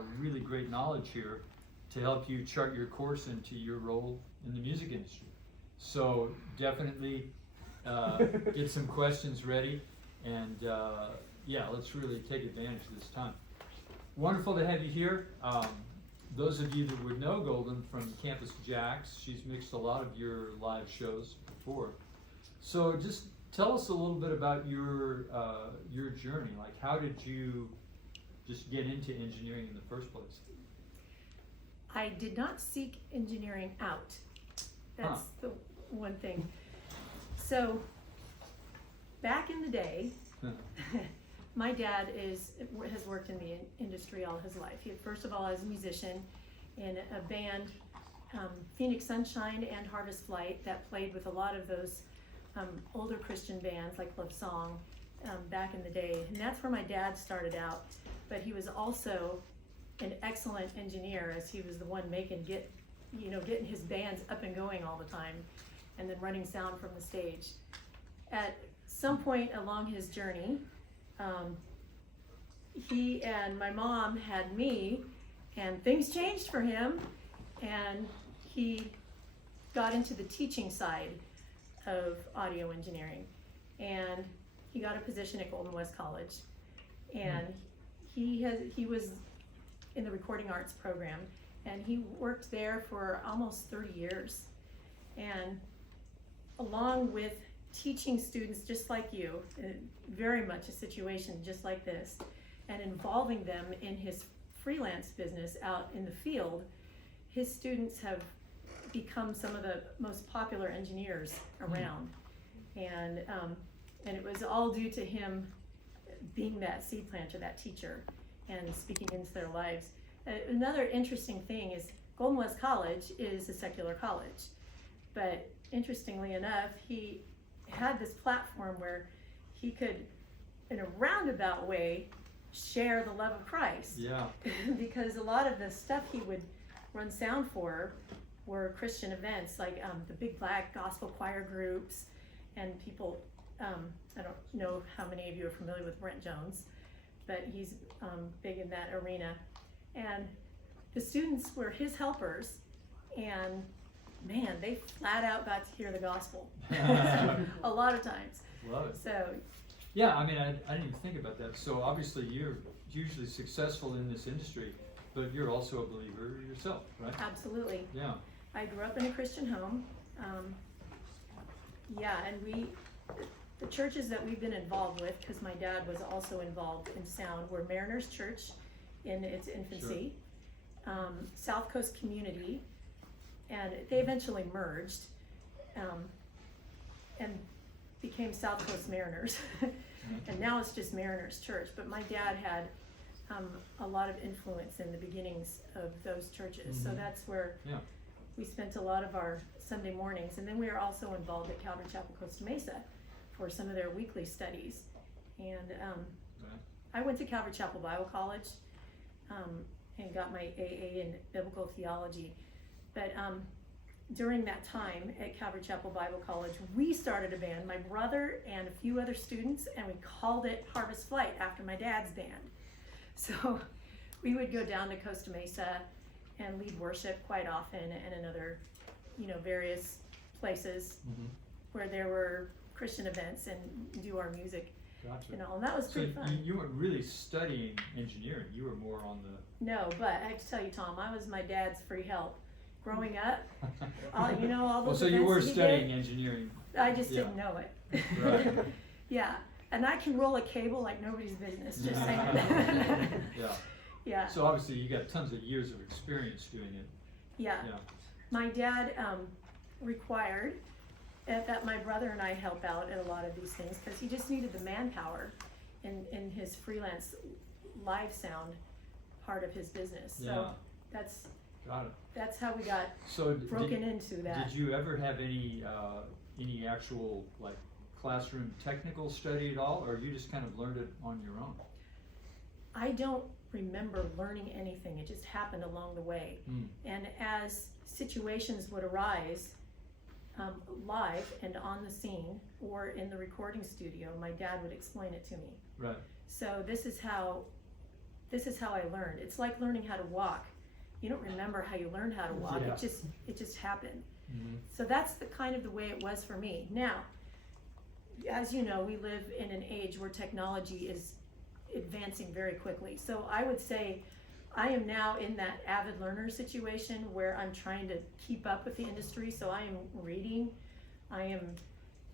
of really great knowledge here to help you chart your course into your role in the music industry. So definitely get some questions ready, and yeah, let's really take advantage of this time. Wonderful to have you here. Those of you that would know Golden from Campus Jacks, she's mixed a lot of your live shows before. So just tell us a little bit about your journey. Like, how did you just get into engineering in the first place? I did not seek engineering out. That's the one thing. So back in the day, my dad has worked in the industry all his life. He, first of all, as a musician in a band, Phoenix Sunshine and Harvest Flight, that played with a lot of those older Christian bands like Love Song back in the day. And that's where my dad started out. But he was also an excellent engineer, as he was the one getting his bands up and going all the time, and then running sound from the stage. At some point along his journey, he and my mom had me, and things changed for him, and he got into the teaching side of audio engineering, and he got a position at Golden West College, and he was in the recording arts program, and he worked there for almost 30 years, and along with teaching students just like you, very much a situation just like this, and involving them in his freelance business out in the field, his students have become some of the most popular engineers around. And it was all due to him being that seed planter, that teacher, and speaking into their lives. Another interesting thing is Golden West College is a secular college, but interestingly enough, he had this platform where he could, in a roundabout way, share the love of Christ. Yeah. Because a lot of the stuff he would run sound for were Christian events, like the Big Black gospel choir groups, and people, I don't know how many of you are familiar with Brent Jones, but he's big in that arena. And the students were his helpers, and man, they flat out got to hear the gospel a lot of times. Love it. So yeah, I mean, I didn't even think about that. So obviously you're hugely successful in this industry, but you're also a believer yourself, right? absolutely. Yeah. I grew up in a Christian home. And the churches that we've been involved with, because my dad was also involved in sound, were Mariners Church in its infancy, South Coast Community, and they eventually merged and became South Coast Mariners. And now it's just Mariners Church. But my dad had a lot of influence in the beginnings of those churches. So that's where we spent a lot of our Sunday mornings. And then we were also involved at Calvary Chapel Costa Mesa for some of their weekly studies. And I went to Calvary Chapel Bible College and got my AA in biblical theology. But during that time at Calvary Chapel Bible College, we started a band, my brother and a few other students, and we called it Harvest Flight after my dad's band. So we would go down to Costa Mesa and lead worship quite often, and in other, various places where there were Christian events, and do our music. Gotcha. And that was pretty fun. You weren't really studying engineering, you were more on the... No, but I have to tell you, Tom, I was my dad's free help. Growing up, all those well, so events you were that he studying did, engineering. I just didn't know it. Right. Yeah, and I can roll a cable like nobody's business, just saying. Yeah. Yeah. So obviously you got tons of years of experience doing it. Yeah. Yeah. My dad required that my brother and I help out at a lot of these things, because he just needed the manpower in his freelance live sound part of his business. So Got it. that's how we got So broken into that. Did you ever have any actual like classroom technical study at all, or you just kind of learned it on your own? I don't remember learning anything. It just happened along the way. And as situations would arise, live and on the scene or in the recording studio, my dad would explain it to me. Right. So this is how this is how I learned. It's like learning how to walk. You don't remember how you learned how to walk. Yeah. It just happened. Mhm. So that's the kind of the way it was for me. Now, as you know, we live in an age where technology is advancing very quickly. So I would say I am now in that avid learner situation where I'm trying to keep up with the industry. So I am reading, I am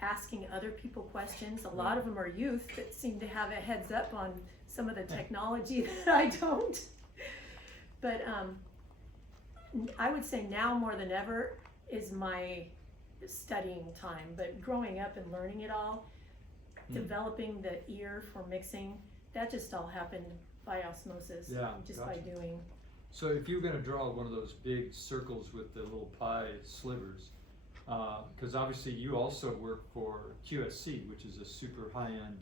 asking other people questions. A lot of them are youth that seem to have a heads up on some of the technology that I don't. But I would say now more than ever is my studying time. But growing up and learning it all, developing the ear for mixing, that just all happened by osmosis, Yeah, just gotcha. by doing. So if you're gonna draw one of those big circles with the little pie slivers, because obviously you also work for QSC, which is a super high-end,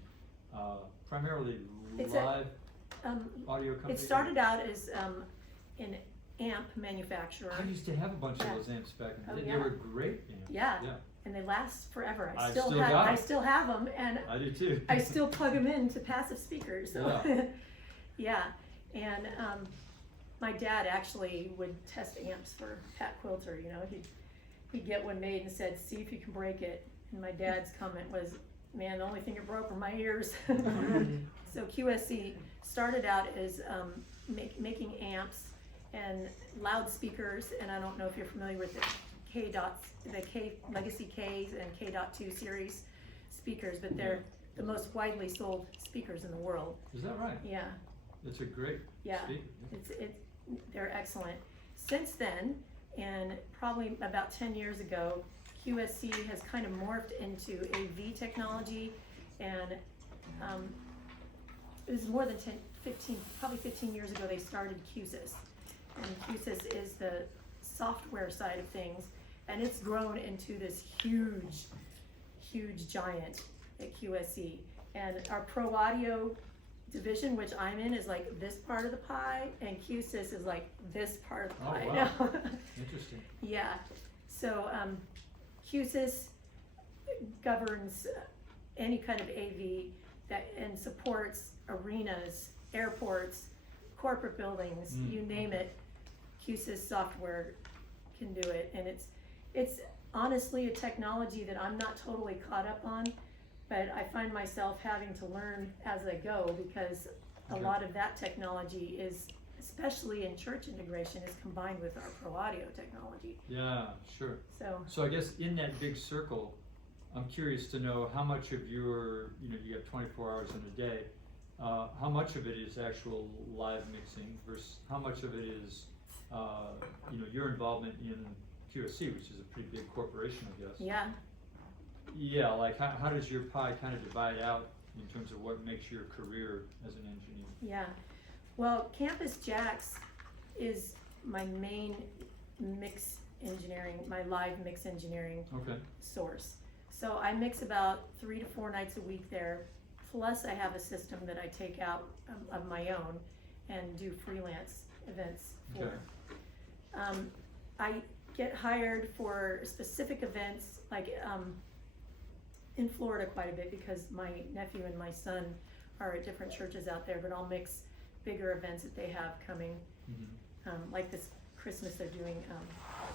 primarily It's a- live audio company. It started out as an amp manufacturer. I used to have a bunch of Yeah. those amps back in the Oh, day. They yeah. were great amps. Yeah. Yeah, And they last forever. I still got 'em. I still have them, and I do too. I still plug them into passive speakers. So. Yeah. Yeah, and my dad actually would test amps for Pat Quilter. You know, he'd get one made and said, "See if you can break it." And my dad's comment was, "Man, the only thing it broke were my ears." So QSC started out as making amps and loudspeakers, and I don't know if you're familiar with the K Legacy Ks and K.2 series speakers, but they're the most widely sold speakers in the world. Is that right? Yeah, It's a great yeah, speaker. they're excellent. Since then, and probably about 10 years ago, QSC has kind of morphed into AV technology, and it was more than 15 years ago they started QSYS. And QSYS is the software side of things, and it's grown into this huge giant at QSC. And our Pro Audio division, which I'm in, is like this part of the pie, and QSYS is like this part of the Oh, pie. wow. now. Interesting. Yeah, so QSYS governs any kind of AV that and supports arenas, airports, corporate buildings, you name it. QSYS software can do it, and it's honestly a technology that I'm not totally caught up on, but I find myself having to learn as I go, because a Okay. lot of that technology is, especially in church integration, is combined with our Pro Audio technology. Yeah, sure. So I guess in that big circle, I'm curious to know how much of your, you have 24 hours in a day, how much of it is actual live mixing versus how much of it is, your involvement in QSC, which is a pretty big corporation, I guess. yeah, Yeah, like how does your pie kind of divide out in terms of what makes your career as an engineer? yeah. Well, Campus Jacks is my main mix engineering, my live mix engineering Okay. source. So I mix about 3 to 4 nights a week there, plus I have a system that I take out of my own and do freelance events for. Okay. I get hired for specific events, like in Florida quite a bit, because my nephew and my son are at different churches out there, but I'll mix bigger events that they have coming. Mhm. Like this Christmas they're doing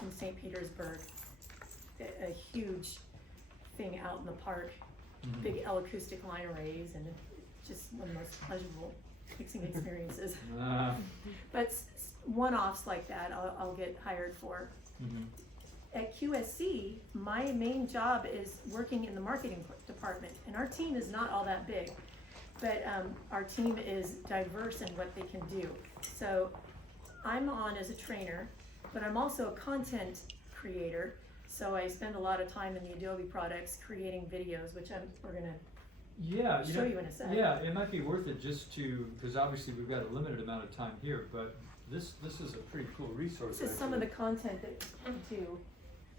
in St. Petersburg, a huge thing out in the park, Mhm. big acoustic line arrays, and it's just one of the most pleasurable mixing experiences. But one-offs like that I'll get hired for. Mhm. At QSC, my main job is working in the marketing department, and our team is not all that big, but our team is diverse in what they can do. So I'm on as a trainer, but I'm also a content creator, so I spend a lot of time in the Adobe products creating videos, which we're gonna Yeah, show you in a sec. Yeah, it might be worth it just to, because obviously we've got a limited amount of time here, but this is a pretty cool resource. This is some of the actually. content that I do,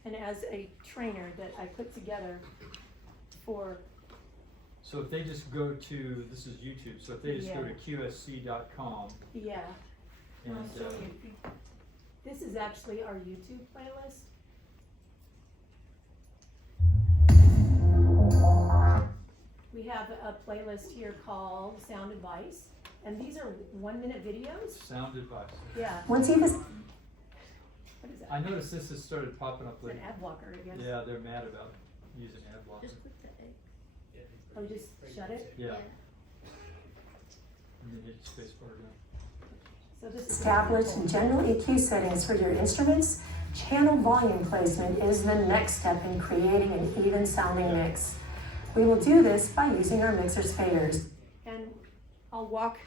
and as a trainer that I put together for, So if they just go to, this is YouTube, so if they just go to qsc.com yeah. and, I'll show you. This is actually our YouTube playlist. We have a playlist here called Sound Advice, And these are 1-minute videos? Sound advice. Yeah. Once you've What is that? I noticed this has started popping up It's an lately. ad blocker, I guess. Yeah, they're mad about using ad blocker. Just click the egg. Oh, just shut it? Yeah, and then hit space bar again. So this is. tablets and general EQ settings for your instruments, channel volume placement is the next step in creating an even sounding mix. We will do this by using our mixer's faders. And I'll walk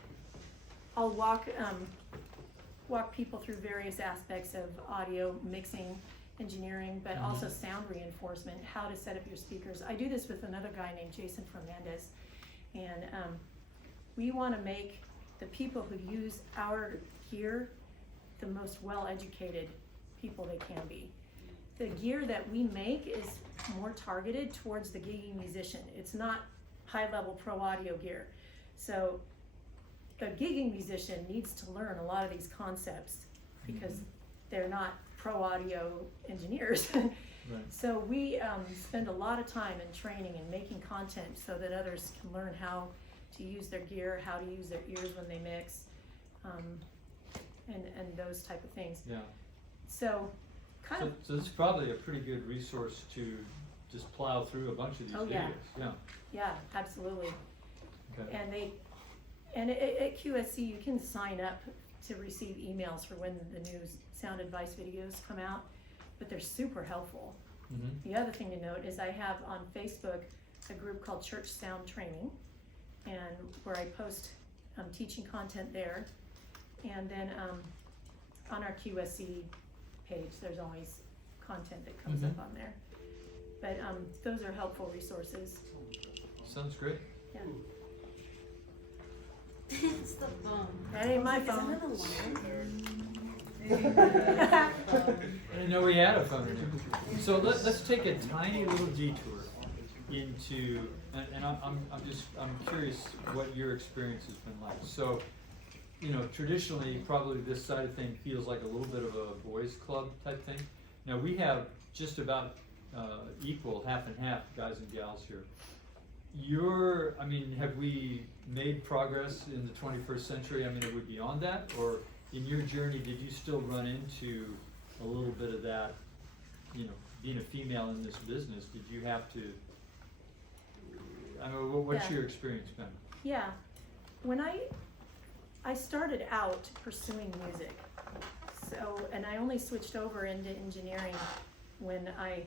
people through various aspects of audio mixing, engineering, but also sound reinforcement, how to set up your speakers. I do this with another guy named Jason Fernandez, and we want to make the people who use our gear the most well-educated people they can be. The gear that we make is more targeted towards the gigging musician. It's not high-level pro audio gear. So a gigging musician needs to learn a lot of these concepts because they're not pro audio engineers. Right. So we spend a lot of time in training and making content so that others can learn how to use their gear, how to use their ears when they mix, and those type of things. Yeah. So kind So, of, so this is probably a pretty good resource to just plow through a bunch of these Oh, videos. yeah. yeah, absolutely. Okay. And at QSC, you can sign up to receive emails for when the new sound advice videos come out, but they're super helpful. Mm-hmm. The other thing to note is I have on Facebook a group called Church Sound Training, and where I post teaching content there. And then on our QSC page, there's always content that comes up on there. But those are helpful resources. Sounds great. Yeah. It's the phone. That ain't my Is that phone. an alarm? I didn't know we had a phone in here. So let's take a tiny little detour into, and I'm curious what your experience has been like. So, you know, traditionally, probably this side of thing feels like a little bit of a boys club type thing. Now we have just about equal, half and half guys and gals here. Have we made progress in the 21st century? I mean, are we beyond that? Or in your journey, did you still run into a little bit of that, you know, being a female in this business, did you have to, I mean, what's Yeah. your experience been? Yeah, when I started out pursuing music, so, and I only switched over into engineering when I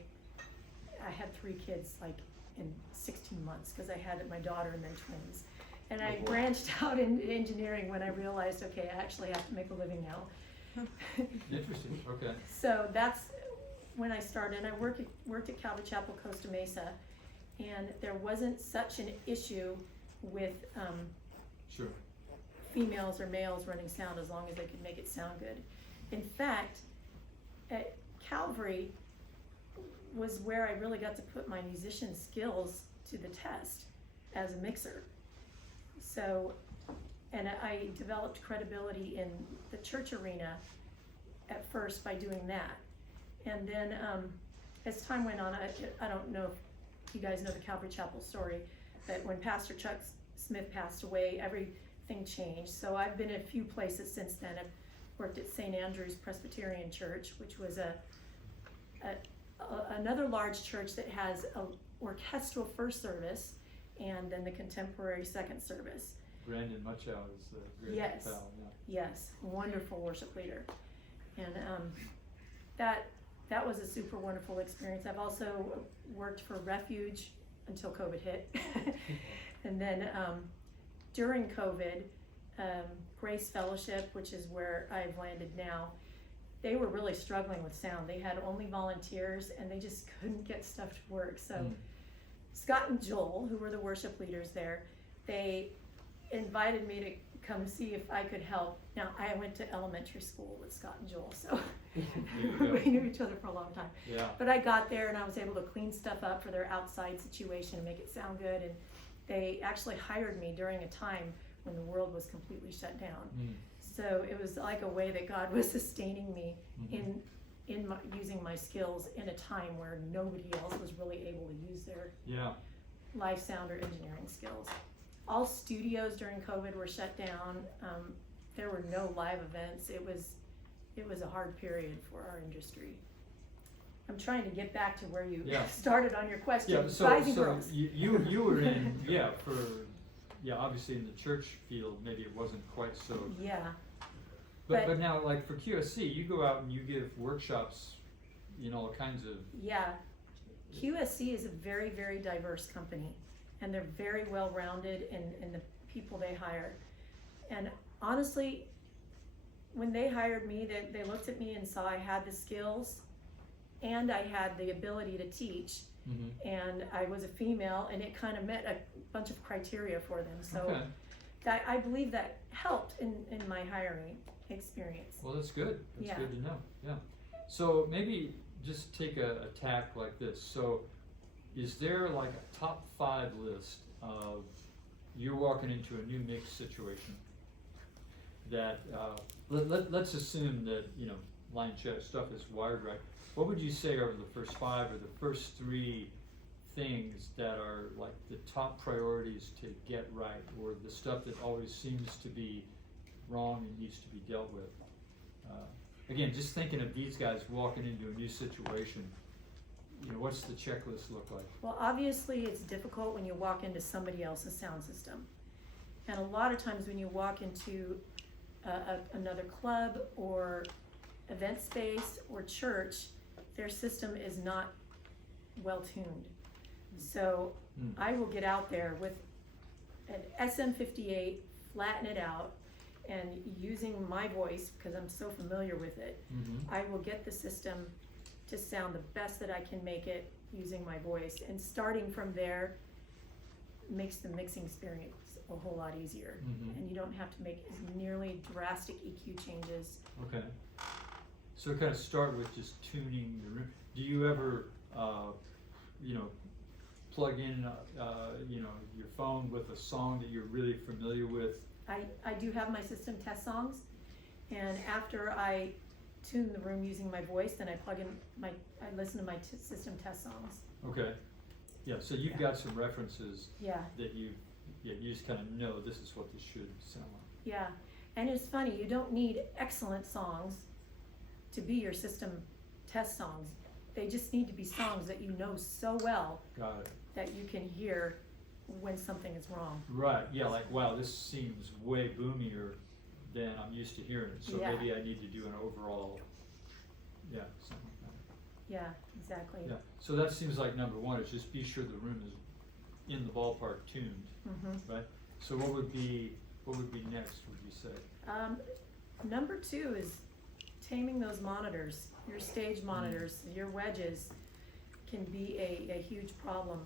had 3 kids, like in 16 months, because I had my daughter and then twins. And I Oh, boy. branched out into engineering when I realized, okay, I actually have to make a living now. Interesting, okay. So that's when I started, and I worked at Calvary Chapel, Costa Mesa, and there wasn't such an issue with Sure. females or males running sound as long as they could make it sound good. In fact, at Calvary was where I really got to put my musician skills to the test as a mixer. So, and I developed credibility in the church arena at first by doing that. And then as time went on, I don't know if you guys know the Calvary Chapel story, but when Pastor Chuck Smith passed away, everything changed. So I've been in a few places since then. I've worked at St. Andrew's Presbyterian Church, which was another large church that has a orchestral first service and then the contemporary second service. Brandon Muchow is the great Yes. pal, yeah. Yes, wonderful worship leader. And that was a super wonderful experience. I've also worked for Refuge until COVID hit. And then during COVID, Grace Fellowship, which is where I've landed now, they were really struggling with sound. They had only volunteers and they just couldn't get stuff to work. So Scott and Joel, who were the worship leaders there, they invited me to come see if I could help. Now, I went to elementary school with Scott and Joel, so you go. we knew each other for a long time. Yeah. But I got there and I was able to clean stuff up for their outside situation and make it sound good. And they actually hired me during a time when the world was completely shut down. So it was like a way that God was sustaining me in using my skills in a time where nobody else was really able to use their Yeah. live sound or engineering skills. All studios during COVID were shut down. There were no live events. It was a hard period for our industry. I'm trying to get back to where you Yeah. started on your question. Yeah, Guys and so girls. you were in, obviously in the church field, maybe it wasn't quite so. Yeah, But now, like for QSC, you go out and you give workshops, all kinds of, yeah. QSC is a very, very diverse company, and they're very well-rounded in the people they hire. And honestly, when they hired me, they looked at me and saw I had the skills and I had the ability to teach, and I was a female, and it kind of met a bunch of criteria for them. So okay, that, I believe that helped in my hiring experience. well, that's good, that's Yeah. good to know, yeah. So maybe just take a tack like this, so is there like a top 5 list of, you're walking into a new mix situation that, let's assume that, line check stuff is wired right. What would you say are the first 5 or the first 3 things that are like the top priorities to get right, or the stuff that always seems to be wrong and needs to be dealt with? Again, just thinking of these guys walking into a new situation, what's the checklist look like? Well, obviously, it's difficult when you walk into somebody else's sound system. And a lot of times when you walk into another club or event space or church, their system is not well tuned. So I will get out there with an SM58, flatten it out, and using my voice, because I'm so familiar with it, I will get the system to sound the best that I can make it using my voice. And starting from there makes the mixing experience a whole lot easier. And you don't have to make as nearly drastic EQ changes. Okay. So kind of start with just tuning the room. Do you ever, plug in, your phone with a song that you're really familiar with? I do have my system test songs, and after I tune the room using my voice, then I plug in I listen to my system test songs. Okay. Yeah, so you've got some references Yeah, that you just kind of know this is what this should sound like. yeah. And it's funny, you don't need excellent songs to be your system test songs. They just need to be songs that you know so well Got it. that you can hear when something is wrong. Right, yeah, like, wow, this seems way boomier than I'm used to hearing it, so Yeah. maybe I need to do an overall, something like that. Yeah, exactly. Yeah, so that seems like number 1, is just be sure the room is in the ballpark tuned, right? So what would be next, would you say? Number 2 is taming those monitors. Your stage monitors, your wedges can be a huge problem.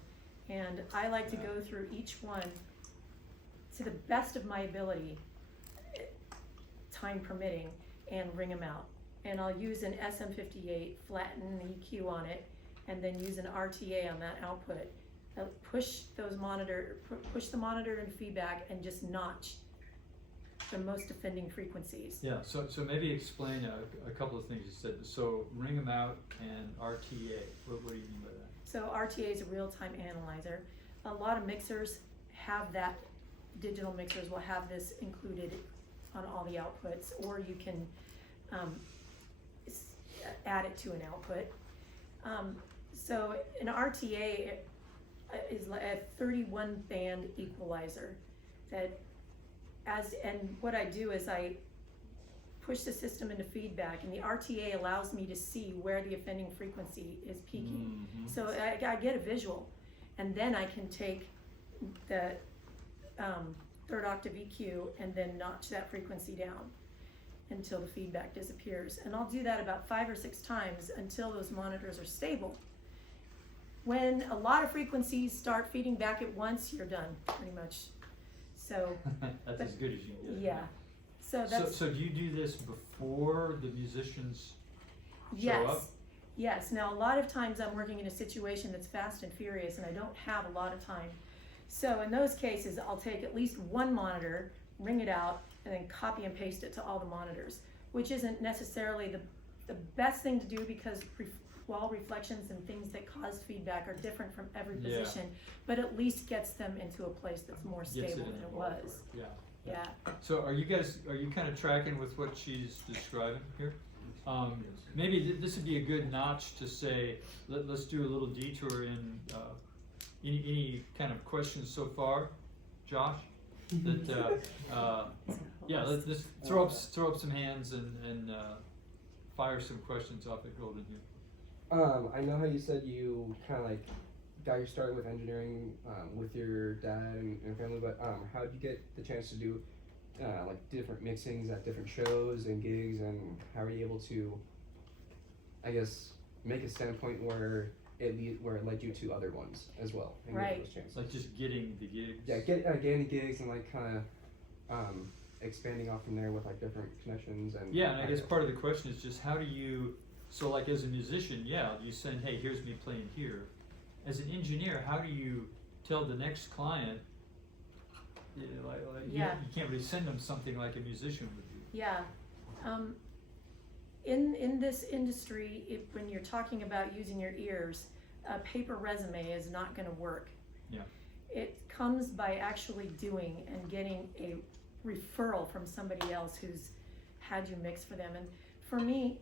And I like to go through each one to the best of my ability, time permitting, and ring them out. And I'll use an SM58, flatten an EQ on it, and then use an RTA on that output. Push the monitor in feedback and just notch the most offending frequencies. Yeah, so maybe explain a couple of things you said. So ring them out and RTA, what do you mean by that? So RTA is a real-time analyzer. A lot of mixers have that, digital mixers will have this included on all the outputs, or you can add it to an output. So an RTA is a 31 band equalizer and what I do is I push the system into feedback, and the RTA allows me to see where the offending frequency is peaking. So I get a visual, and then I can take the 3rd octave EQ and then notch that frequency down until the feedback disappears. And I'll do that about 5 or 6 times until those monitors are stable. When a lot of frequencies start feeding back at once, you're done, pretty much. So That's as good as you can get. yeah, so that's So do you do this before the musicians show up? Yes. Now, a lot of times I'm working in a situation that's fast and furious, and I don't have a lot of time. So in those cases, I'll take at least one monitor, ring it out, and then copy and paste it to all the monitors, which isn't necessarily the best thing to do, because wall reflections and things that cause feedback are different from every Yeah. position, but at least gets them into a place that's more Gets stable in than the it ballpark, was. Yeah. Yeah, So are you kind of tracking with what she's describing here? Maybe this would be a good notch to say, let's do a little detour in, any kind of questions so far, Josh? That, yeah, let's throw up some hands and fire some questions off at Golden here. I know how you said you kind of like got your start with engineering with your dad and family, but how did you get the chance to do like different mixings at different shows and gigs, and how are you able to, I guess, make a standpoint where it led you to other ones as well and Right. get those chances? Like just getting the gigs. Yeah, getting gigs and like kind of expanding off from there with like different connections and. Yeah, and I guess part of the question is just how do you, so like as a musician, yeah, you send, hey, here's me playing here. As an engineer, how do you tell the next client, you know, like Yeah. you can't really send them something like a musician would do. yeah. In this industry, when you're talking about using your ears, a paper resume is not gonna work. Yeah. It comes by actually doing and getting a referral from somebody else who's had you mix for them. And for me,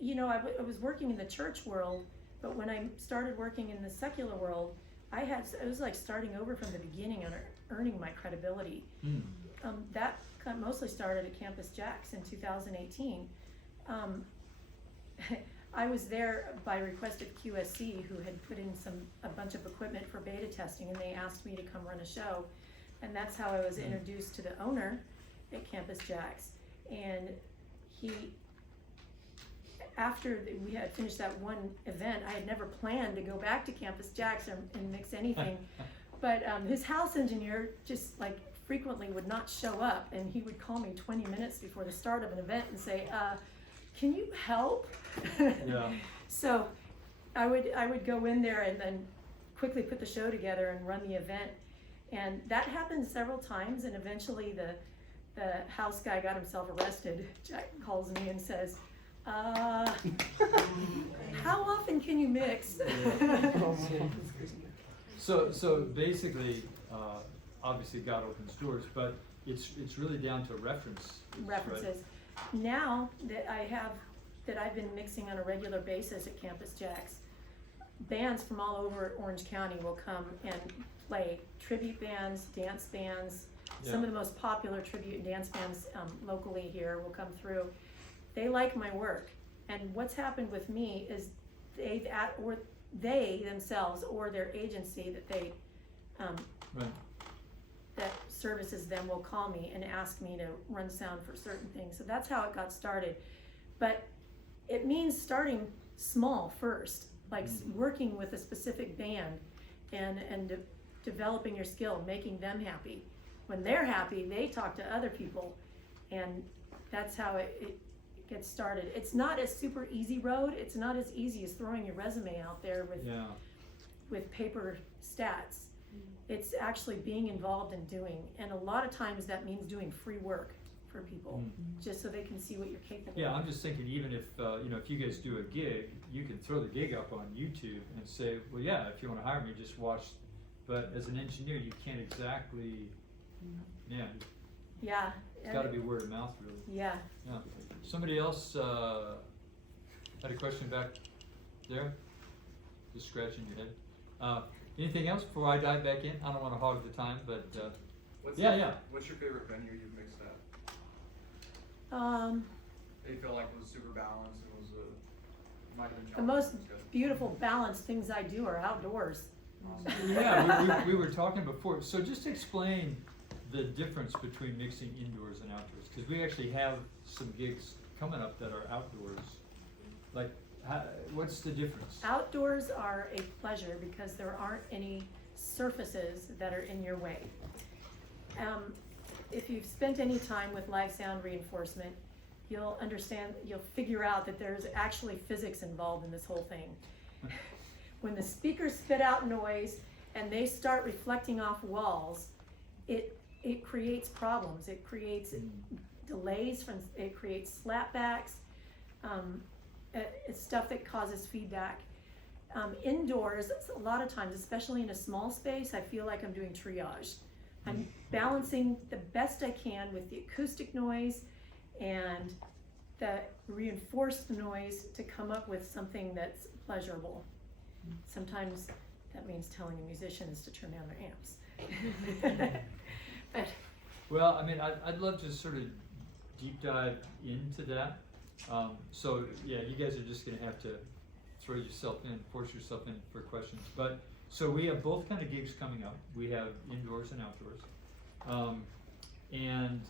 you know, I was working in the church world, but when I started working in the secular world, it was like starting over from the beginning and earning my credibility. That mostly started at Campus Jacks in 2018. I was there by request of QSC, who had put in a bunch of equipment for beta testing, and they asked me to come run a show. And that's how I was introduced to the owner at Campus Jacks. And after we had finished that one event, I had never planned to go back to Campus Jacks and mix anything. But his house engineer just like frequently would not show up, and he would call me 20 minutes before the start of an event and say, can you help? Yeah. So I would go in there and then quickly put the show together and run the event. And that happened several times, and eventually the house guy got himself arrested. Jack calls me and says, how often can you mix? So basically, obviously God opens doors, but it's really down to references. References. Now that I've been mixing on a regular basis at Campus Jacks, bands from all over Orange County will come and play. Tribute bands, dance bands. Some of the most popular tribute and dance bands locally here will come through. They like my work, and what's happened with me is they themselves or their agency Right. that services them will call me and ask me to run sound for certain things. So that's how it got started. But it means starting small first, like working with a specific band and developing your skill, making them happy. When they're happy, they talk to other people, and that's how it gets started. It's not a super easy road. It's not as easy as throwing your resume out there with paper stats. It's actually being involved in doing, and a lot of times that means doing free work for people, just so they can see what you're capable of. Yeah, I'm just thinking, even if if you guys do a gig, you can throw the gig up on YouTube and say, well, yeah, if you want to hire me, just watch. But as an engineer, you can't exactly. Yeah, Yeah. it's got to be word of mouth, really. Yeah. Yeah. Somebody else had a question back there? Just scratching your head. Anything else before I dive back in? I don't want to hog the time, but What's your favorite venue you've mixed at? That you feel like was super balanced and was might have been The challenging, most but it's good? beautiful balanced things I do are outdoors. Awesome. yeah, we were talking before. So just explain the difference between mixing indoors and outdoors, because we actually have some gigs coming up that are outdoors. Like, what's the difference? Outdoors are a pleasure because there aren't any surfaces that are in your way. If you've spent any time with live sound reinforcement, you'll figure out that there's actually physics involved in this whole thing. When the speakers spit out noise and they start reflecting off walls, it creates problems. It creates delays it creates slapbacks. it's stuff that causes feedback. Indoors, a lot of times, especially in a small space, I feel like I'm doing triage. I'm balancing the best I can with the acoustic noise and the reinforced noise to come up with something that's pleasurable. Sometimes that means telling the musicians to turn down their amps. But Well, I mean, I'd love to sort of deep dive into that. So yeah, you guys are just gonna have to throw yourself in, force yourself in for questions. But, so we have both kind of gigs coming up. We have indoors and outdoors. And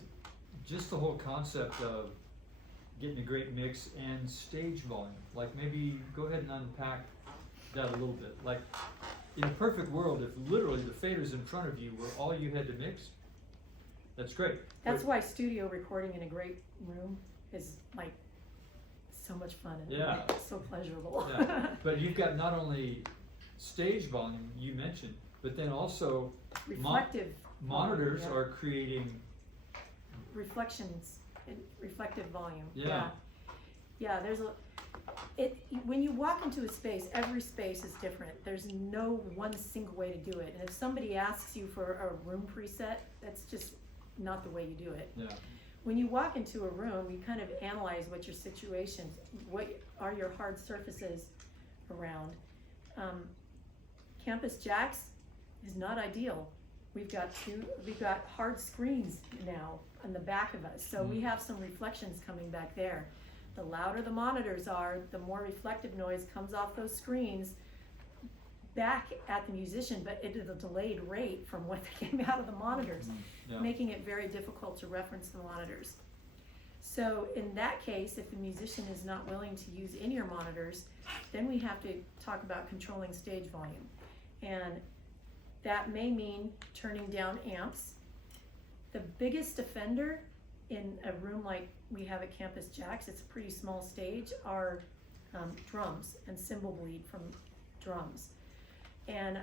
just the whole concept of getting a great mix and stage volume. Like maybe go ahead and unpack that a little bit. Like in a perfect world, if literally the faders in front of you were all you had to mix, that's great. that's But- why studio recording in a great room is like so much fun and Yeah. so pleasurable. Yeah, but you've got not only stage volume you mentioned, but then also Reflective. monitors yeah. are creating, Reflections and reflective volume. Yeah. Yeah, when you walk into a space, every space is different. There's no one single way to do it. And if somebody asks you for a room preset, that's just not the way you do it. yeah, When you walk into a room, you kind of analyze what your situation, what are your hard surfaces around. Campus Jacks is not ideal. We've got hard screens now on the back of us, so we have some reflections coming back there. The louder the monitors are, the more reflective noise comes off those screens back at the musician, but at a delayed rate from what came out of the monitors, yeah. making it very difficult to reference the monitors. So in that case, if the musician is not willing to use in-ear monitors, then we have to talk about controlling stage volume. And that may mean turning down amps. The biggest offender in a room like we have at Campus Jacks, it's a pretty small stage, are drums and cymbal bleed from drums. And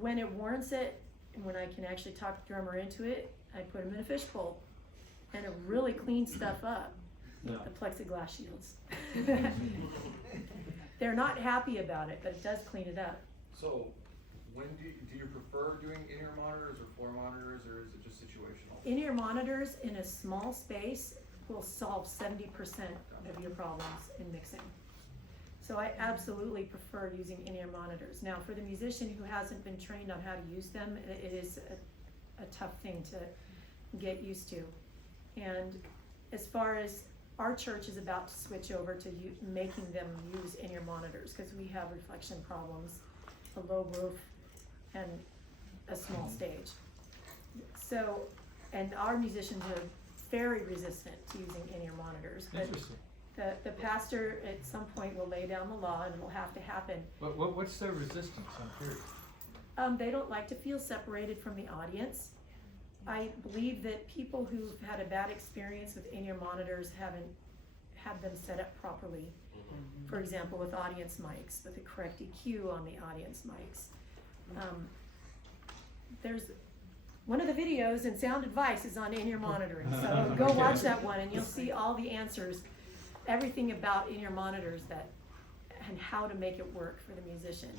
when it warrants it, and when I can actually talk the drummer into it, I put them in a fishbowl, and it really cleans stuff up, Yeah. the plexiglass shields. They're not happy about it, but it does clean it up. So, when do you prefer doing in-ear monitors or floor monitors, or is it just situational? In-ear monitors in a small space will solve 70% of your problems in mixing. So I absolutely prefer using in-ear monitors. Now, for the musician who hasn't been trained on how to use them, it is a tough thing to get used to. And as far as our church is about to switch over to making them use in-ear monitors, because we have reflection problems, a low roof, and a small stage. So, and our musicians are very resistant to using in-ear monitors, but Interesting. the pastor at some point will lay down the law and it will have to happen. What's their resistance? I'm curious. They don't like to feel separated from the audience. I believe that people who've had a bad experience with in-ear monitors haven't had them set up properly. For example, with audience mics, with the correct EQ on the audience mics. There's one of the videos in Sound Advice is on in-ear monitoring, so go Okay. watch that one and you'll see all the answers, everything about in-ear monitors and how to make it work for the musician.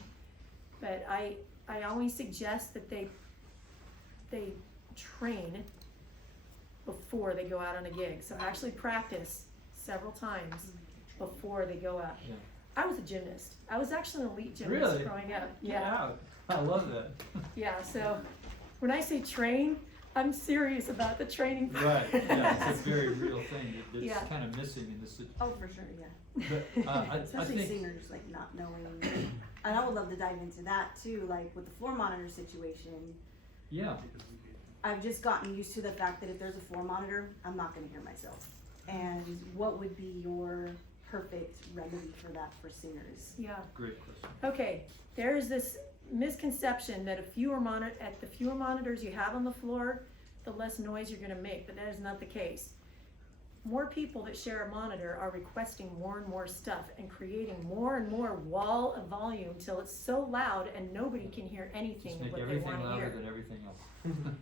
But I always suggest that they train before they go out on a gig. So actually practice several times before they go out. Yeah. I was a gymnast. I was actually an elite gymnast Really? growing up. Yeah, I love that. Yeah, so when I say train, I'm serious about the training part. Right, yeah, it's a very real thing that's Yeah. kind of missing in this. Oh, for sure, yeah. But I Especially think, singers, like not knowing. And I would love to dive into that too, like with the floor monitor situation. yeah, I've just gotten used to the fact that if there's a floor monitor, I'm not gonna hear myself. And what would be your perfect remedy for that for singers? Yeah. great question. Okay, there is this misconception that at the fewer monitors you have on the floor, the less noise you're gonna make, but that is not the case. More people that share a monitor are requesting more and more stuff and creating more and more wall of volume till it's so loud and nobody can hear anything Just of make what they everything wanna louder hear. than everything else.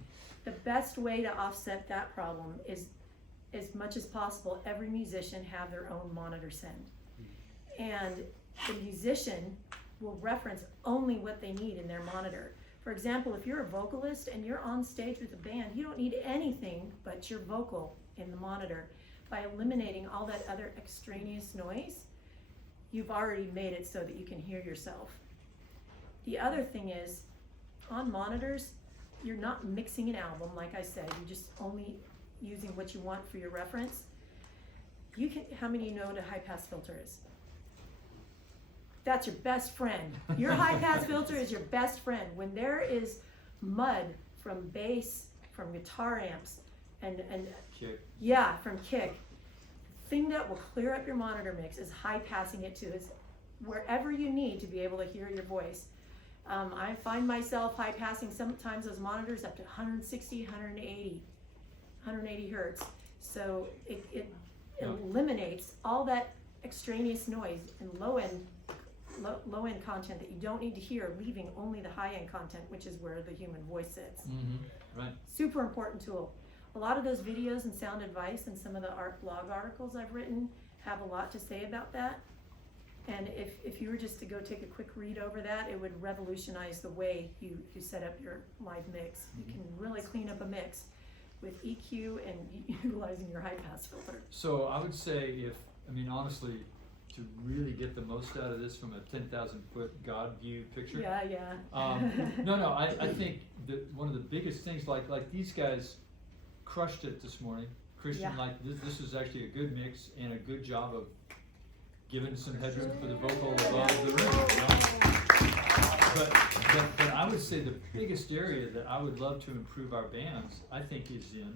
The best way to offset that problem is as much as possible, every musician have their own monitor send. And the musician will reference only what they need in their monitor. For example, if you're a vocalist and you're on stage with a band, you don't need anything but your vocal in the monitor. By eliminating all that other extraneous noise, you've already made it so that you can hear yourself. The other thing is, on monitors, you're not mixing an album, like I said, you're just only using what you want for your reference. You can, how many of you know what a high pass filter is? That's your best friend. Your high pass filter is your best friend. When there is mud from bass, from guitar amps, and Kick. yeah, from kick, the thing that will clear up your monitor mix is high passing it to is wherever you need to be able to hear your voice. I find myself high passing sometimes those monitors up to 160, 180 hertz. So it Yeah. eliminates all that extraneous noise and low end content that you don't need to hear, leaving only the high end content, which is where the human voice sits. Right. Super important tool. A lot of those videos and sound advice and some of the art blog articles I've written have a lot to say about that. And if you were just to go take a quick read over that, it would revolutionize the way you set up your live mix. You can really clean up a mix with EQ and utilizing your high pass filter. So I would say honestly, to really get the most out of this from a 10,000 foot God view picture. Yeah. I think that one of the biggest things, like these guys crushed it this morning. Christian, Yeah. like this is actually a good mix and a good job of giving some headroom for the vocal above the room. You know? But I would say the biggest area that I would love to improve our bands, I think, is in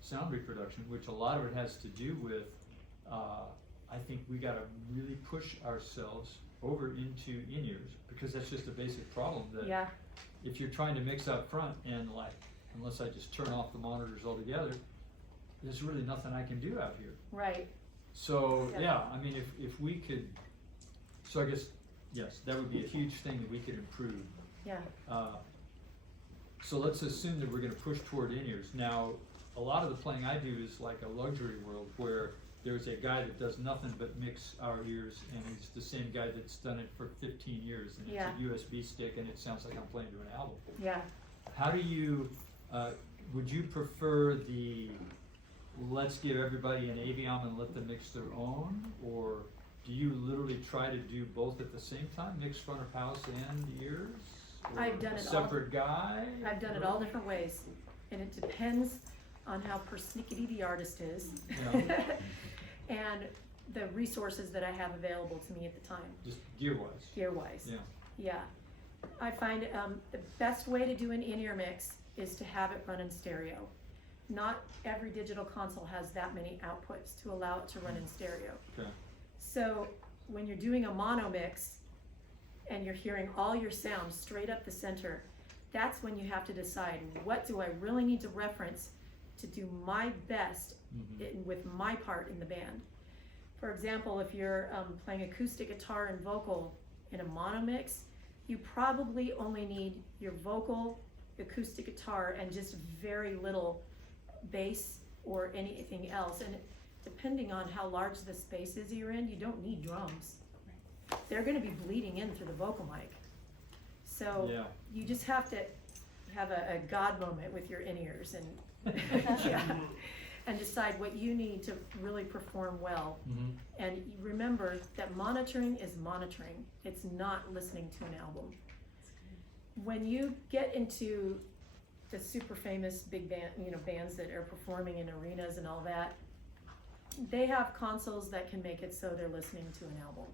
sound reproduction, which a lot of it has to do with, I think we gotta really push ourselves over into in-ears, because that's just a basic problem that Yeah, if you're trying to mix up front and unless I just turn off the monitors altogether, there's really nothing I can do out here. right. So, Yeah. if we could, so I guess, yes, that would be a huge thing that we could improve. Yeah, So let's assume that we're gonna push toward in-ears. Now, a lot of the playing I do is like a luxury world where there's a guy that does nothing but mix our ears, and he's the same guy that's done it for 15 years, and Yeah. it's a USB stick, and it sounds like I'm playing to an album. yeah. How do you, would you prefer the, let's give everybody an Aviom and let them mix their own, or do you literally try to do both at the same time, mix front of house and ears? Or I've done a it all. separate guy? I've done it all different ways, and it depends on how persnickety the artist is. Yeah. And the resources that I have available to me at the time, Just gear-wise? gear-wise. Yeah. Yeah. I find the best way to do an in-ear mix is to have it run in stereo. Not every digital console has that many outputs to allow it to run in stereo. Okay. So when you're doing a mono mix and you're hearing all your sound straight up the center, that's when you have to decide, what do I really need to reference to do my best with my part in the band. For example, if you're playing acoustic guitar and vocal in a mono mix, you probably only need your vocal, acoustic guitar, and just very little bass or anything else. And depending on how large the space is you're in, you don't need drums. They're gonna be bleeding in through the vocal mic. So Yeah. you just have to have a God moment with your in-ears and yeah, and decide what you need to really perform well. And remember that monitoring is monitoring. It's not listening to an album. When you get into the super famous big band, bands that are performing in arenas and all that, they have consoles that can make it so they're listening to an album.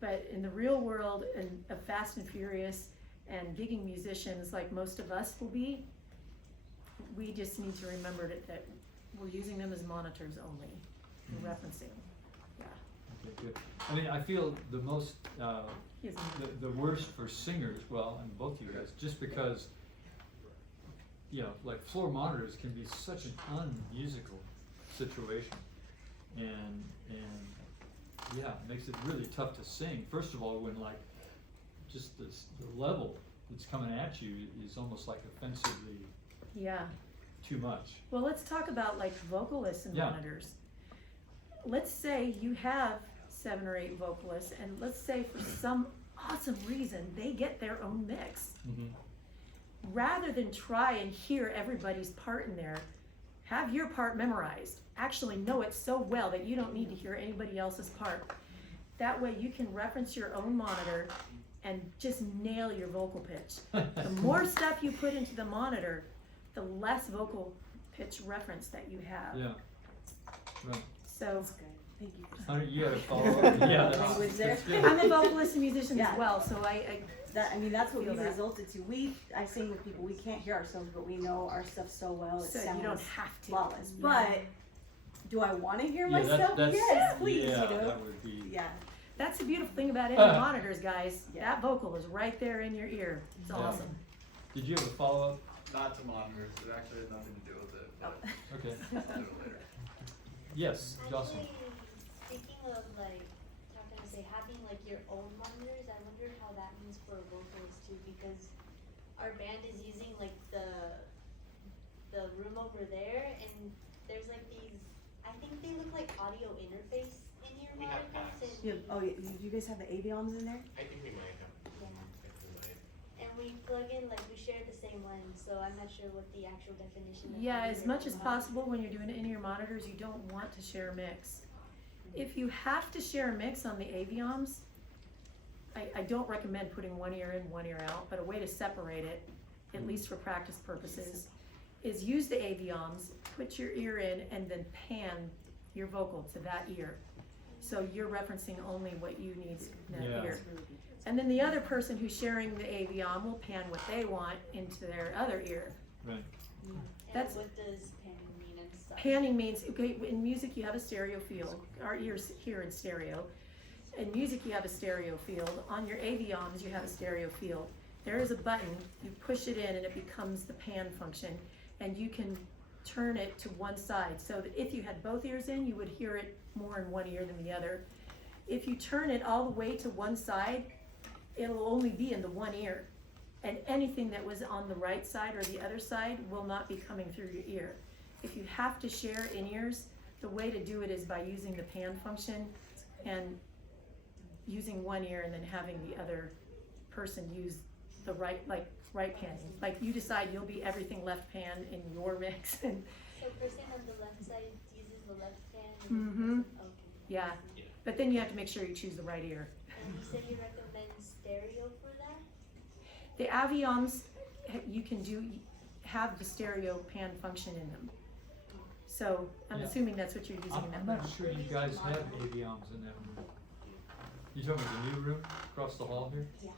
But in the real world, and of Fast and Furious and gigging musicians like most of us will be, we just need to remember that we're using them as monitors only, and referencing. Yeah. Okay, good. I feel the most, Isn't it? the worst for singers, well, and both you guys, just because, like floor monitors can be such an unmusical situation. And yeah, it makes it really tough to sing. First of all, when just the level that's coming at you is almost like offensively Yeah, too much. Well, let's talk about like vocalists and Yeah. monitors. Let's say you have 7 or 8 vocalists, and let's say for some awesome reason they get their own mix. Mm-hmm. Rather than try and hear everybody's part in there, have your part memorized. Actually know it so well that you don't need to hear anybody else's part. That way you can reference your own monitor and just nail your vocal pitch. The more stuff you put into the monitor, the less vocal pitch reference that you have. Yeah. Right. So That's good. Thank you. Hunter, you had a follow-up? Yeah, Language there. that's good. I'm a vocalist and musician Yeah. as well, so I That's what Feel we've that. resulted to. I sing with people, we can't hear ourselves, but we know our stuff so well, it so sounds you don't have to. flawless. Yeah. But do I want to hear Yeah, myself? that's, Yes, please. yeah, you know. that would be. Yeah. That's the beautiful thing about any monitors, guys. Yeah. That vocal is right there in your ear. It's Yeah. awesome. Did you have a follow-up? Not to monitors, it actually has nothing to do with it, but Okay. I'll do it later. Yes, Jocelyn. Actually, speaking of like, how can I say, having like your own monitors, I wonder how that means for vocalists too, because our band is using like the room over there, and there's like these, I think they look like audio interface in your We have monitors, packs. and You guys have the Avions in there? I think we might have. yeah, I think we might. and we plug in like we share the same one, so I'm not sure what the actual definition of Yeah, having as your much own as monitor. possible when you're doing it in your monitors, you don't want to share a mix. If you have to share a mix on the Avions, I don't recommend putting one ear in, one ear out, but a way to separate it, at least for practice purposes, is use the Avions, put your ear in, and then pan your vocal to that ear. So you're referencing only what you need in that Yeah. ear. And then the other person who's sharing the Avion will pan what they want into their other ear. Right. And That's- what does panning mean and stuff? Panning means, okay, in music you have a stereo field. Our ears hear in stereo. In music you have a stereo field. On your Avions you have a stereo field. There is a button, you push it in and it becomes the pan function. And you can turn it to one side. So that if you had both ears in, you would hear it more in one ear than the other. If you turn it all the way to one side, it'll only be in the one ear. And anything that was on the right side or the other side will not be coming through your ear. If you have to share in-ears, the way to do it is by using the pan function and using one ear and then having the other person use the right panning. Like you decide you'll be everything left pan in your mix and, So person on the left side uses the left hand. Mhm. Okay. yeah. But then you have to make sure you choose the right ear. And you said you recommend stereo for that? The Avions, you can have the stereo pan function in them. So I'm Yeah. assuming that's what you're using in that I'm room. not sure you guys have Avions in that room. You talking about the new room across the hall here? Yeah.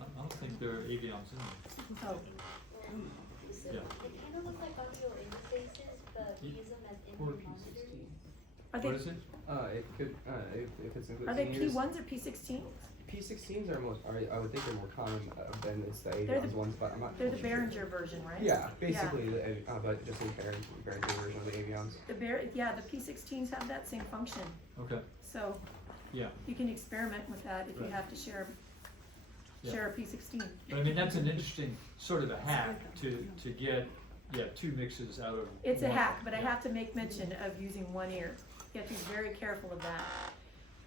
I don't think there are Avions in there. Oh, Yeah. They kind of look like audio interfaces, but we use them as Or in-ear monitors. P16. are What they, is it? It could, if it's included. are they seniors, P1s or P16s? P16s are I would think they're more common than it's the They're Avions the- ones, but I'm not. They're the sure. Behringer version, right? Yeah, basically, but just a Behringer version of the Avions. The P16s have that same function, Okay, so yeah. you can experiment with that if you Right. have to share Yeah. a P16. But I mean, that's an interesting sort of a hack to get, two mixes out of It's a one. hack, but I Yeah. have to make mention of using one ear. You have to be very careful of that.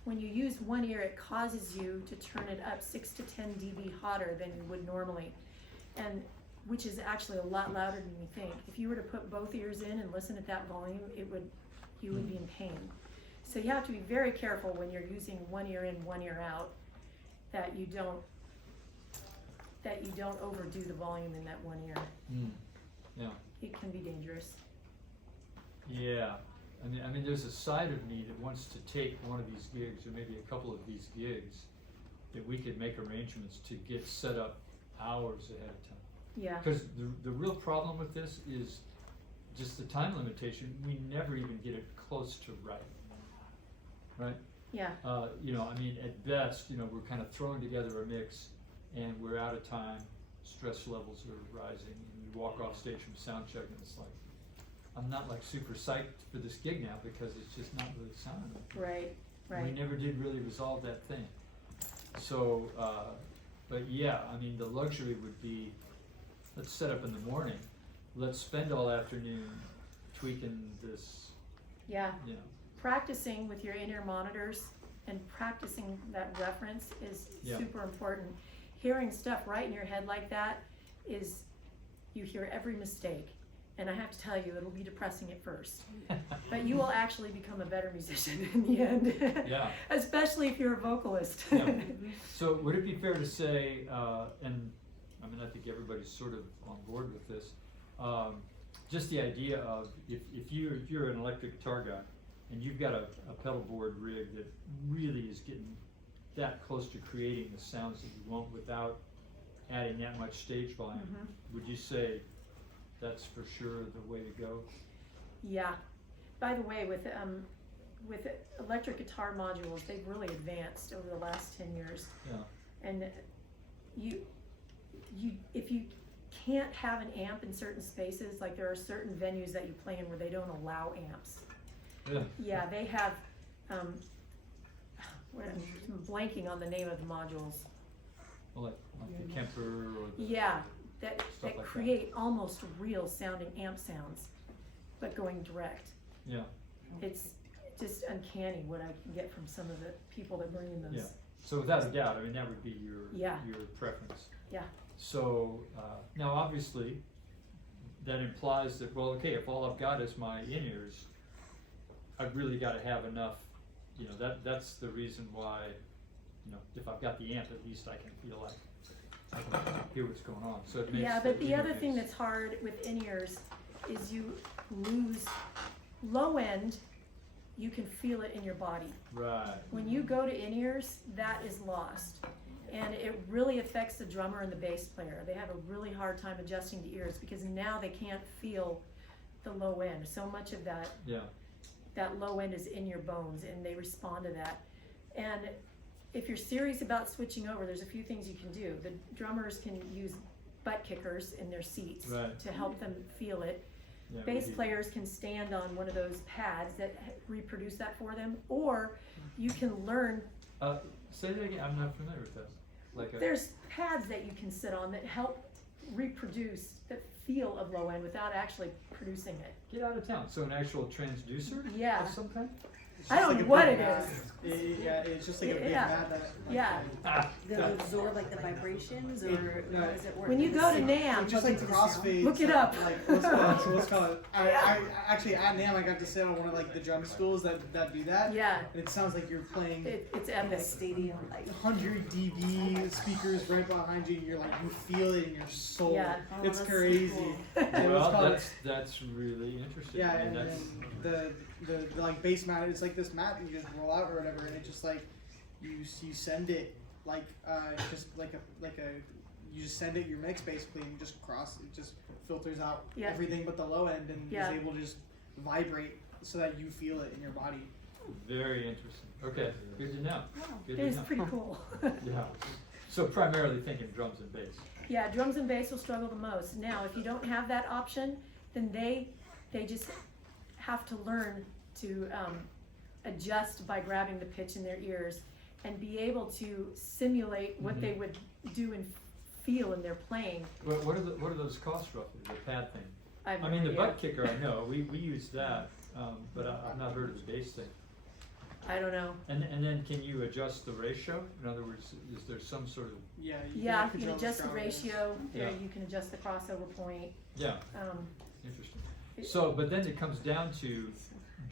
When you use one ear, it causes you to turn it up 6 to 10 dB hotter than you would normally, and which is actually a lot louder than you think. If you were to put both ears in and listen at that volume, you would be in pain. So you have to be very careful when you're using one ear in, one ear out, that you don't overdo the volume in that one ear. Mm, yeah. It can be dangerous. Yeah, I mean, there's a side of me that wants to take one of these gigs, or maybe a couple of these gigs, that we could make arrangements to get set up hours ahead of time. Yeah. Because the real problem with this is just the time limitation. We never even get it close to right. Right? Yeah. I mean, at best, we're kind of throwing together a mix, and we're out of time. Stress levels are rising, and we walk off stage from sound check, and it's like, I'm not like super psyched for this gig now because it's just not really sounding right. Right. We never did really resolve that thing. So, but yeah, I mean, the luxury would be, let's set up in the morning let's spend all afternoon tweaking this, Yeah, you know. practicing with your in-ear monitors and practicing that reference is Yeah. super important. Hearing stuff right in your head like that is, you hear every mistake. And I have to tell you, it'll be depressing at first. But you will actually become a better musician in the end. Yeah. Especially if you're a vocalist. Yeah. So would it be fair to say, and I mean, I think everybody's sort of on board with this, just the idea of if you're an electric guitar guy and you've got a pedal board rig that really is getting that close to creating the sounds that you want without adding that much stage volume, Mhm. would you say that's for sure the way to go? Yeah. By the way, with electric guitar modules, they've really advanced over the last 10 years. Yeah. And if you can't have an amp in certain spaces, like there are certain venues that you play in where they don't allow amps. Yeah. Yeah, they have, I'm blanking on the name of the modules. Well, like the Kemper or the, Yeah, that Stuff like that. create almost real sounding amp sounds, but going direct. yeah. It's just uncanny what I can get from some of the people that bring in those. Yeah. So without a doubt, I mean, that would be Yeah. your preference. Yeah. So, now obviously, that implies that, well, okay, if all I've got is my in-ears, I've really gotta have enough, you know, that's the reason why, you know, if I've got the amp, at least I can feel like I can hear what's going on, so it makes. Yeah, but the other thing interface- that's hard with in-ears is you lose low end, you can feel it in your body. Right. When you go to in-ears, that is lost. And it really affects the drummer and the bass player. They have a really hard time adjusting to ears because now they can't feel the low end. So much of that Yeah, low end is in your bones and they respond to that. And if you're serious about switching over, there's a few things you can do. The drummers can use butt kickers in their seats Right. to help them feel it. yeah. we Bass do. players can stand on one of those pads that reproduce that for them, or you can learn, Say that again, I'm not familiar with that, like a. there's pads that you can sit on that help reproduce the feel of low end without actually producing it. Get out of town, so an actual transducer Yeah. of some kind? It's I just don't like know a what big it mat. is. Yeah, it's just like a big Yeah. mat that. Yeah. Ah, They'll absorb like the vibrations, or no, how does it work? When you go to It's NAMM, It's just like into the sound? crossfades. Look it up. Like what's called? I actually at NAMM I got to sit on one of like the drum schools that do that. Yeah, And it sounds like you're playing it's in the epic. stadium, like. 100 dB speakers right behind you. And you're like you feel it in your soul. Yeah. Oh, It's that's crazy. cool. And Well, it's called- that's really interesting. Yeah, I mean, and that's, then the like bass mat, it's like this mat that you just roll out or whatever, and it just like you send it like just like a you just send it your mix basically, and you just it just filters out Yeah. everything but the low end, and Yeah. is able to just vibrate so that you feel it in your body. very interesting. Okay, good to know. Good It to is know. pretty cool. Yeah. So primarily thinking drums and bass. Yeah, drums and bass will struggle the most. Now, if you don't have that option, then they just have to learn to adjust by grabbing the pitch in their ears and be able to simulate what they would do and feel in their playing. What are those costs roughly? The pad thing. I have I no mean, the idea. butt kicker I know. We use that, but I've not heard of the bass thing. I don't know. And then can you adjust the ratio? In other words, is there some sort of Yeah. Yeah, you can control adjust the scroll rates. ratio. There, Yeah. you can adjust the crossover point. yeah? Um, Interesting. So, but then it comes down to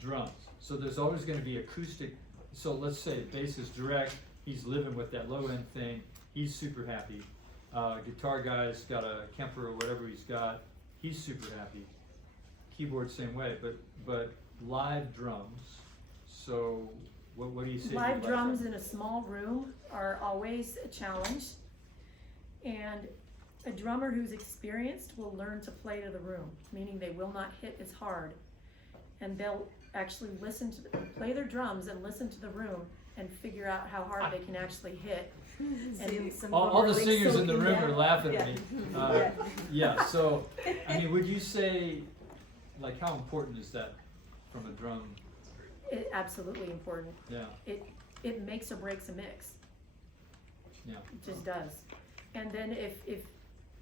drums. So there's always going to be acoustic. So let's say bass is direct. He's living with that low end thing. He's super happy. Guitar guy's got a Kemper or whatever he's got. He's super happy. Keyboard same way. But live drums. So what do you say? Live drums in a small room are always a challenge. And a drummer who's experienced will learn to play to the room, meaning they will not hit as hard. And they'll actually play their drums and listen to the room and figure out how hard they can actually hit. See, some All the really singers in the soaking room down. are laughing at Yeah. me. Yeah. Yeah, so, I mean, would you say, like, how important is that from a drum? Absolutely important. Yeah, It makes or breaks a mix. yeah. It just does. And then if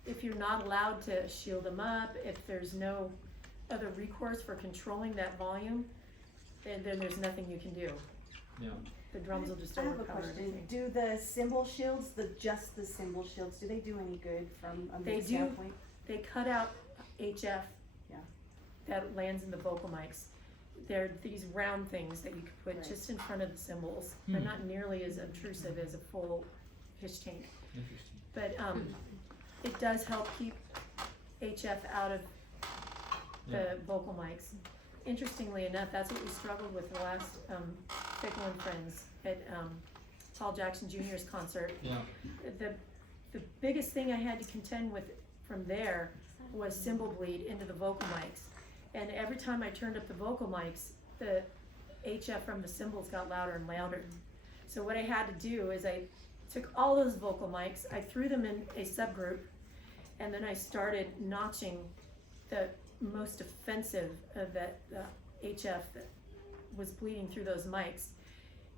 if you're not allowed to shield them up, if there's no other recourse for controlling that volume, then there's nothing you can do. Yeah. The drums will just I have a overpower question. everything. Do the cymbal shields, just the cymbal shields, do they do any good from a They mix do. standpoint? They cut out HF Yeah. that lands in the vocal mics. They're these round things that you could put Right. just in front of the cymbals. They're Hmm. not nearly as obtrusive as a full pitch tank. Interesting. But it does help keep HF out of the vocal mics. Interestingly enough, that's what we struggled with the last Fickle and Friends at Paul Jackson Jr.'s concert. Yeah. The biggest thing I had to contend with from there was cymbal bleed into the vocal mics. And every time I turned up the vocal mics, the HF from the cymbals got louder and louder. So what I had to do is I took all those vocal mics, I threw them in a subgroup, and then I started notching the most offensive of the HF that was bleeding through those mics.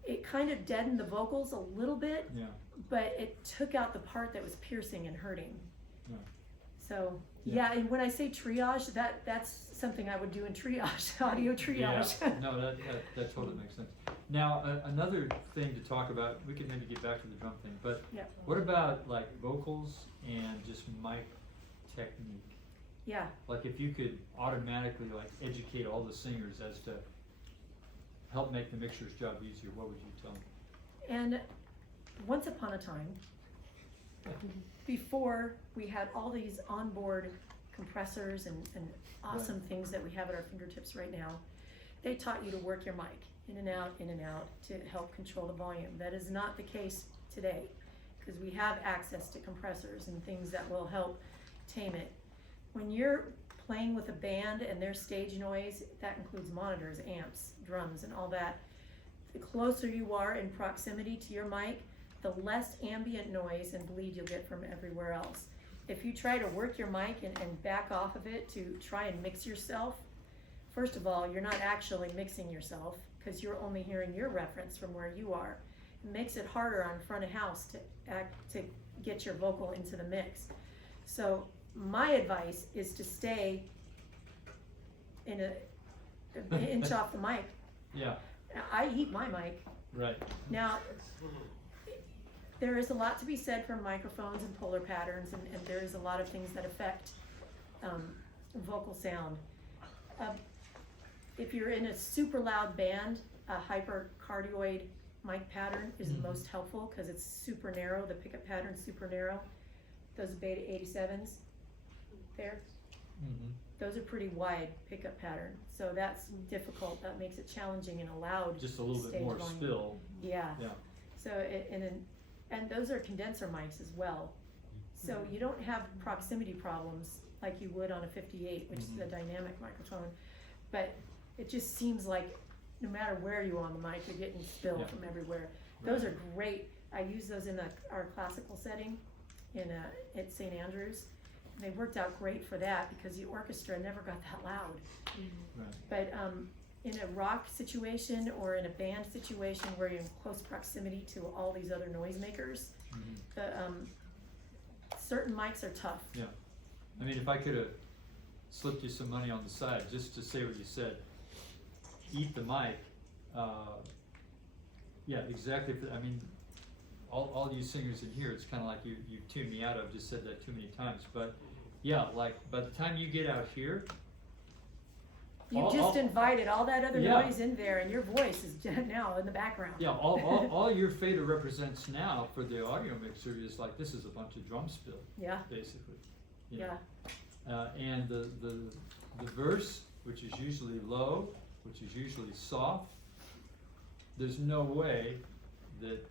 It kind of deadened the vocals a little bit, Yeah. but it took out the part that was piercing and hurting. Right. So, Yeah. yeah, and when I say triage, that's something I would do in triage, audio triage. Yeah. No, that totally makes sense. Now, another thing to talk about, we can maybe get back to the drum thing, but Yeah. what about like vocals and just mic technique? Yeah, Like if you could automatically like educate all the singers as to help make the mixer's job easier, what would you tell them? and once upon a time, before we had all these onboard compressors and awesome things that we have at our fingertips right now, they taught you to work your mic in and out to help control the volume. That is not the case today, because we have access to compressors and things that will help tame it. When you're playing with a band and their stage noise, that includes monitors, amps, drums, and all that, the closer you are in proximity to your mic, the less ambient noise and bleed you'll get from everywhere else. If you try to work your mic and back off of it to try and mix yourself, first of all, you're not actually mixing yourself because you're only hearing your reference from where you are. It makes it harder on front of house to get your vocal into the mix. So my advice is to stay in an inch off the mic. Yeah, I eat my mic. right. Now, there is a lot to be said for microphones and polar patterns, and there is a lot of things that affect vocal sound. If you're in a super loud band, a hypercardioid mic pattern is the most helpful because it's super narrow, the pickup pattern's super narrow. Those Beta 87s there, Mm-hmm. those are pretty wide pickup pattern, so that's difficult, that makes it challenging in a loud Just a little bit stage more volume. spill. Yeah. Yeah. So and those are condenser mics as well. So you don't have proximity problems like you would on a 58, which is a dynamic microphone. But it just seems like no matter where you are on the mic, you're getting spill Yeah. from everywhere. Those are great. I use those in our classical setting at St. Andrews. They worked out great for that because the orchestra never got that loud. Right. But in a rock situation or in a band situation where you're in close proximity to all these other noisemakers, Mhm. the certain mics are tough. Yeah. I mean, if I could have slipped you some money on the side just to say what you said, eat the mic. Yeah, exactly. I mean, all you singers in here, it's kind of like you tuned me out. I've just said that too many times, but yeah, like by the time you get out here, You All- just all- invited all that other Yeah. noise in there, and your voice is now in the background. yeah, all your fader represents now for the audio mixer is like this is a bunch of drum spill, Yeah, basically. You know? yeah, And the verse, which is usually low, which is usually soft, there's no way that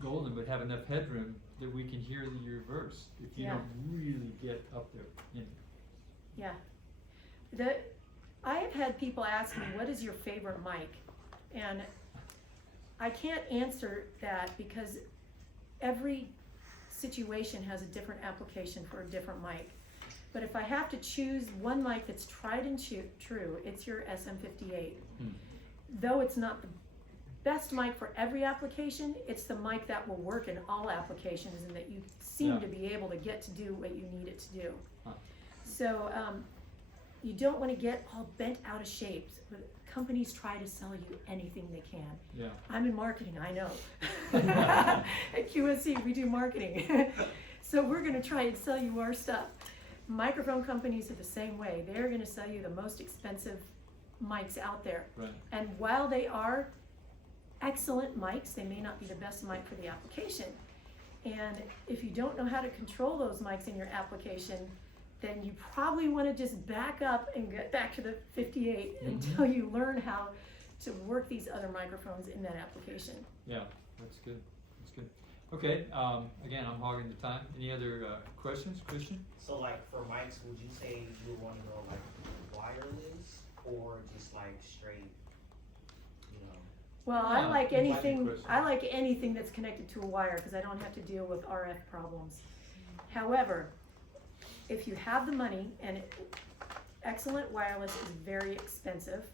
Golden would have enough headroom that we can hear your verse if you Yeah. don't really get up there. You know. yeah. I have had people ask me, what is your favorite mic? And I can't answer that because every situation has a different application for a different mic. But if I have to choose one mic that's tried and true, it's your SM58. Hmm. Though it's not the best mic for every application. It's the mic that will work in all applications and that you seem Yeah. to be able to get to do what you need it to do. Huh. So you don't want to get all bent out of shape. Companies try to sell you anything they can. Yeah. I'm in marketing, I know. At QSC, we do marketing. So we're gonna try and sell you our stuff. Microphone companies are the same way. They're gonna sell you the most expensive mics out there. Right. And while they are excellent mics, they may not be the best mic for the application. And if you don't know how to control those mics in your application, then you probably wanna just back up and get back to the 58 until you learn how to work these other microphones in that application. Yeah, that's good. That's good. Okay, again, I'm hogging the time. Any other questions, Christian? So like for mics, would you say you would want to go like wireless or just like straight, you know? Well, I Yeah, like you might be anything, Christian. I like anything that's connected to a wire, cause I don't have to deal with RF problems. However, if you have the money, and excellent wireless is very expensive.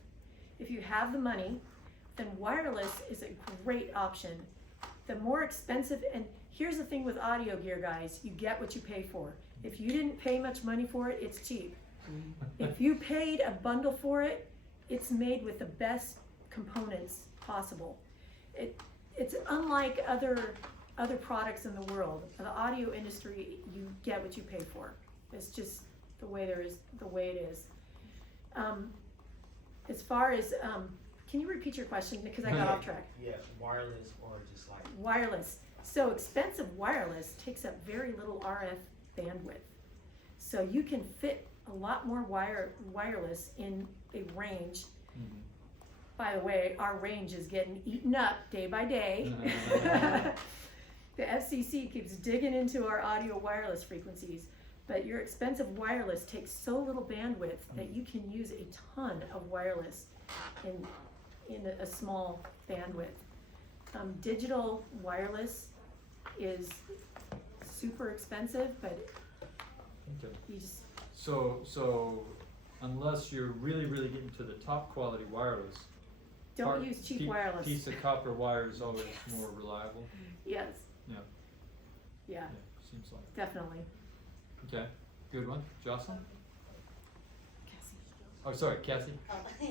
If you have the money, then wireless is a great option. The more expensive, and here's the thing with audio gear, guys, you get what you pay for. If you didn't pay much money for it, it's cheap. If you paid a bundle for it, it's made with the best components possible. It's unlike other products in the world. The audio industry, you get what you pay for. It's just the way it is. As far as, can you repeat your question, because I got off track? Yeah, wireless or just like. Wireless. So expensive wireless takes up very little RF bandwidth. So you can fit a lot more wireless in a range. Mhm. By the way, our range is getting eaten up day by day. The FCC keeps digging into our audio wireless frequencies, but your expensive wireless takes so little bandwidth that you can use a ton of wireless in a small bandwidth. Digital wireless is super expensive, but Okay. you just, So unless you're really getting to the top quality wireless, don't use cheap wireless. Piece of copper wire is always more reliable. Yes. Yeah. Yeah, Seems like. definitely. Okay, good one. Jocelyn? Oh, sorry, Kathy? Oh, yeah.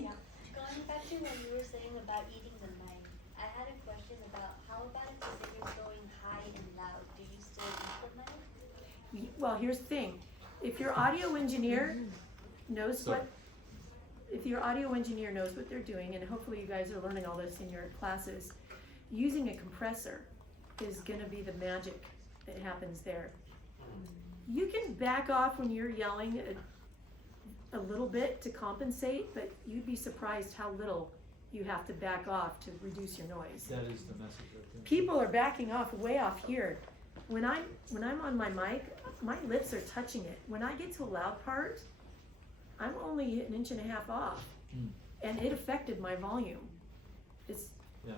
Going back to what you were saying about eating the mic, I had a question about how about if the singer's going high and loud? Do you still eat the mic? Well, here's the thing. If your audio engineer knows So- if your audio engineer knows what they're doing, and hopefully you guys are learning all this in your classes, using a compressor is gonna be the magic that happens there. You can back off when you're yelling a little bit to compensate, but you'd be surprised how little you have to back off to reduce your noise. That is the message, I think. People are backing off way off here. When I'm on my mic, my lips are touching it. When I get to a loud part, I'm only an inch and a half off, and it affected my volume. It's Yeah.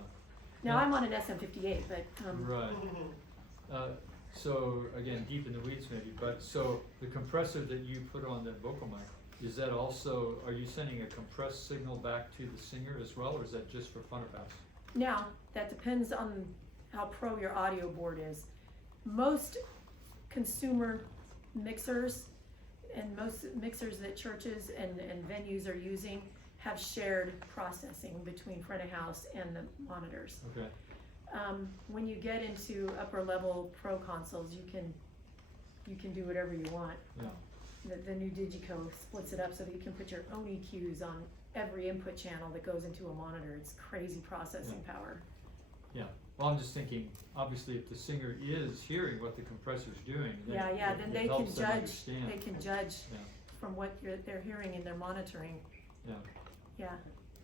now I'm on an SM58, but Right. So again, deep in the weeds maybe, but so the compressor that you put on the vocal mic, is that also, are you sending a compressed signal back to the singer as well, or is that just for front of house? now that depends on how pro your audio board is. Most consumer mixers and most mixers that churches and venues are using have shared processing between front of house and the monitors. Okay, When you get into upper level pro consoles, you can do whatever you want. yeah, The new Digico splits it up so that you can put your own EQs on every input channel that goes into a monitor. It's crazy processing power. yeah. Well, I'm just thinking, obviously, if the singer is hearing what the compressor's doing, then Yeah, it- then it they can helps them judge, understand. they can judge Yeah, from what they're hearing in their monitoring. yeah, Yeah,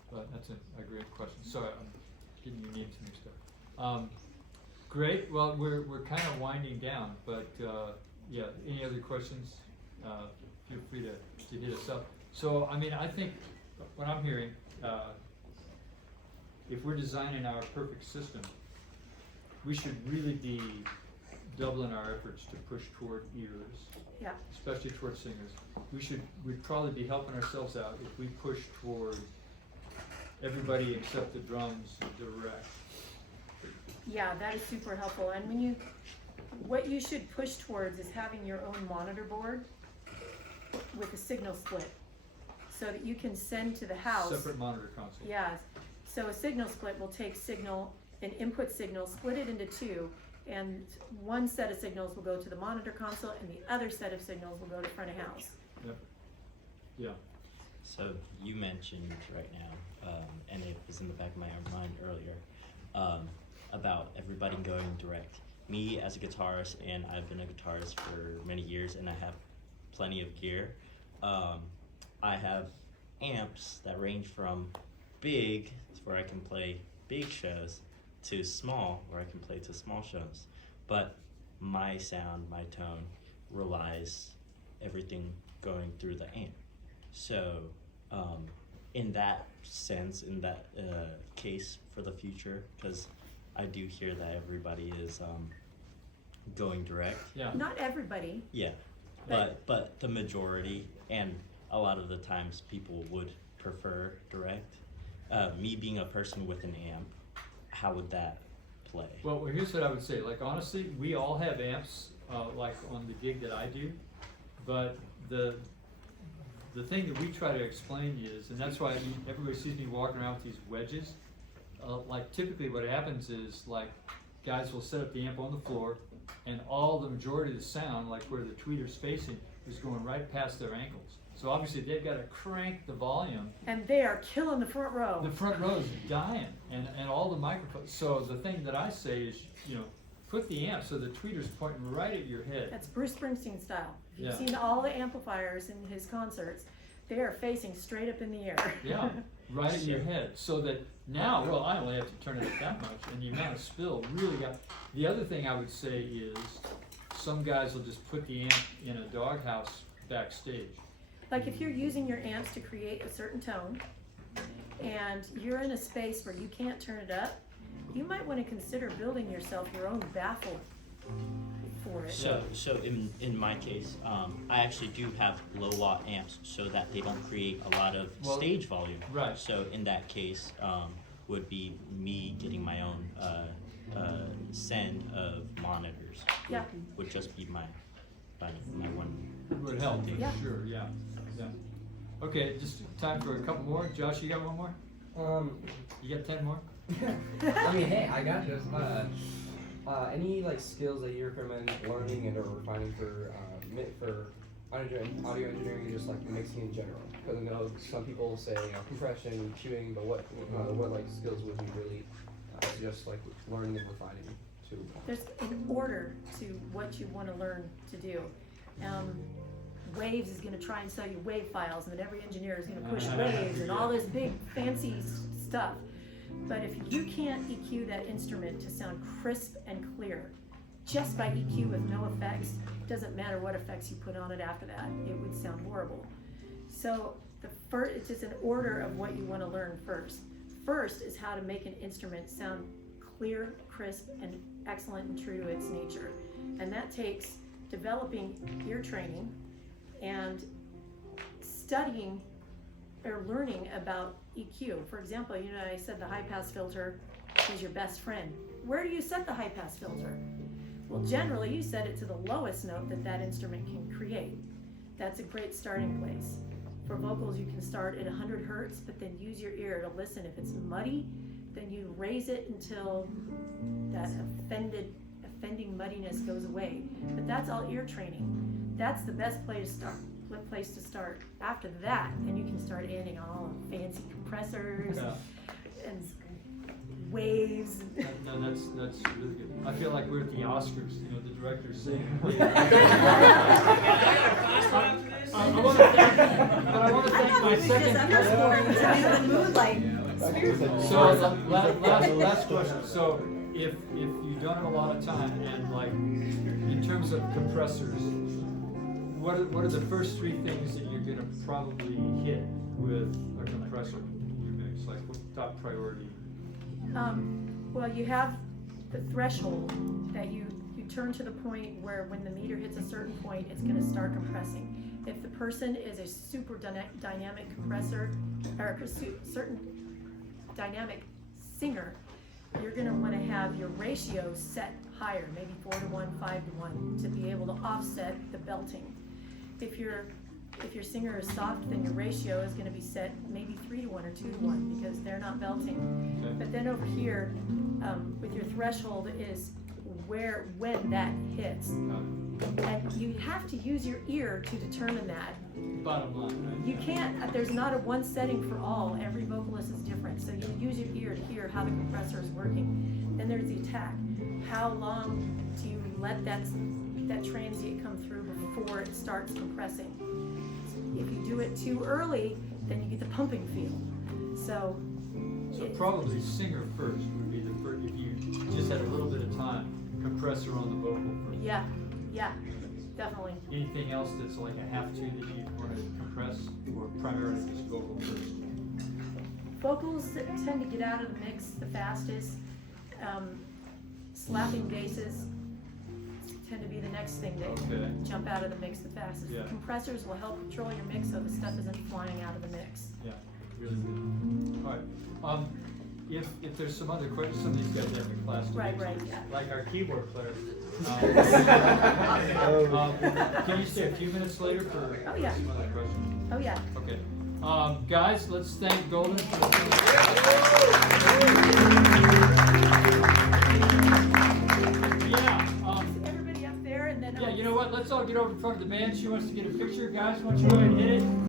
but that's a great question. Sorry, I'm getting your names mixed up. Great, well, we're kind of winding down, but, yeah, any other questions? Feel free to hit us up. So, I mean, I think what I'm hearing, if we're designing our perfect system, we should really be doubling our efforts to push toward ears. Yeah. Especially toward singers. We'd probably be helping ourselves out if we push toward everybody except the drums direct. Yeah, that is super helpful, and what you should push towards is having your own monitor board with a signal split, so that you can send to the house. Separate monitor console. Yeah, so a signal split will take an input signal, split it into two, and one set of signals will go to the monitor console, and the other set of signals will go to front of house. Yep. Yeah. So you mentioned right now, and it was in the back of my mind earlier, about everybody going direct. Me as a guitarist, and I've been a guitarist for many years, and I have plenty of gear. I have amps that range from big, where I can play big shows, to small, where I can play to small shows. But my sound, my tone, relies everything going through the amp. So in that sense, in that case for the future, because I do hear that everybody is going direct. Yeah. Not everybody. Yeah, but the majority, and a lot of the times people would prefer direct. Me being a person with an amp, how would that play? Well, here's what I would say. Like, honestly, we all have amps, like on the gig that I do, but the thing that we try to explain is, and that's why everybody sees me walking around with these wedges. Like, typically what happens is, like, guys will set up the amp on the floor, and all the majority of the sound, like where the tweeter's facing, is going right past their ankles. So obviously they've got to crank the volume. And they are killing the front row. The front row is dying, and all the microphones. So the thing that I say is, put the amp so the tweeter's pointing right at your head. That's Bruce Springsteen style. If you've Yeah. seen all the amplifiers in his concerts, they are facing straight up in the air. Yeah, right at your head. So that now, well, I only have to turn it up that much, and the amount of spill really got. The other thing I would say is, some guys will just put the amp in a doghouse backstage. Like if you're using your amps to create a certain tone, and you're in a space where you can't turn it up, you might want to consider building yourself your own baffle for it. So in my case, I actually do have low watt amps so that they don't create a lot of stage volume. Right. So in that case, would be me getting my own send of monitors. Yeah. Would just be my one. It would help, for Yeah. sure, yeah. Okay, just time for a couple more. Josh, you got one more? You got 10 more? I mean, hey, I got this. Any like skills that you recommend learning and or refining for audio engineering and just like mixing in general? Because I know some people say compression, tuning, but what like skills would you really suggest like learning and refining to? There's an order to what you want to learn to do. Waves is going to try and sell you wave files, and then every engineer is going to push waves and all this big fancy stuff. But if you can't EQ that instrument to sound crisp and clear, just by EQ with no effects, doesn't matter what effects you put on it after that, it would sound horrible. So it's just an order of what you want to learn first. First is how to make an instrument sound clear, crisp, and excellent and true to its nature. And that takes developing ear training and studying or learning about EQ. For example, I said the high pass filter is your best friend. Where do you set the high pass filter? Well, generally you set it to the lowest note that instrument can create. That's a great starting place. For vocals, you can start at 100 hertz, but then use your ear to listen. If it's muddy, then you raise it until that offending muddiness goes away. But that's all ear training. That's the best place to start. After that, then you can start adding on all the fancy compressors and waves. No, that's really good. I feel like we're at the Oscars, the director's saying. I want to thank my second. So last question. So if you don't have a lot of time, and like in terms of compressors, what are the first three things that you're gonna probably hit with a compressor in your mix? Like what's the top priority? Well, you have the threshold that you turn to the point where when the meter hits a certain point, it's going to start compressing. If the person is a super dynamic compressor or a certain dynamic singer, you're gonna wanna have your ratio set higher, maybe 4-to-1, 5-to-1, to be able to offset the belting. If your singer is soft, then your ratio is gonna be set maybe 3-to-1 or 2-to-1, because they're not belting. Okay. But then over here, with your threshold is when that hits. And you have to use your ear to determine that. Bottom line, right? You can't, there's not a one setting for all, every vocalist is different, so you use your ear to hear how the compressor is working. Then there's the attack. How long do you let that transient come through before it starts compressing? If you do it too early, then you get the pumping feel. So Probably singer first would be the first, if you just had a little bit of time, compressor on the vocal first. yeah, definitely. Anything else that's like a half tune that you want to compress, or primarily just vocal first? Vocals that tend to get out of the mix the fastest. Slapping basses tend to be the next thing that Okay. jump out of the mix the fastest. Yeah. Compressors will help control your mix so the stuff isn't flying out of the mix. Yeah, really good. All right. If there's some other questions, some of these guys have the class to Right, do, right, yeah. like our keyboard player. Can you stay a few minutes later for Oh, yeah. some other questions? Oh, yeah. Okay. Guys, let's thank Golden for Everybody up there and then. yeah, you know what? Let's all get over in front of the band. She wants to get a picture. Guys, why don't you go ahead and hit it?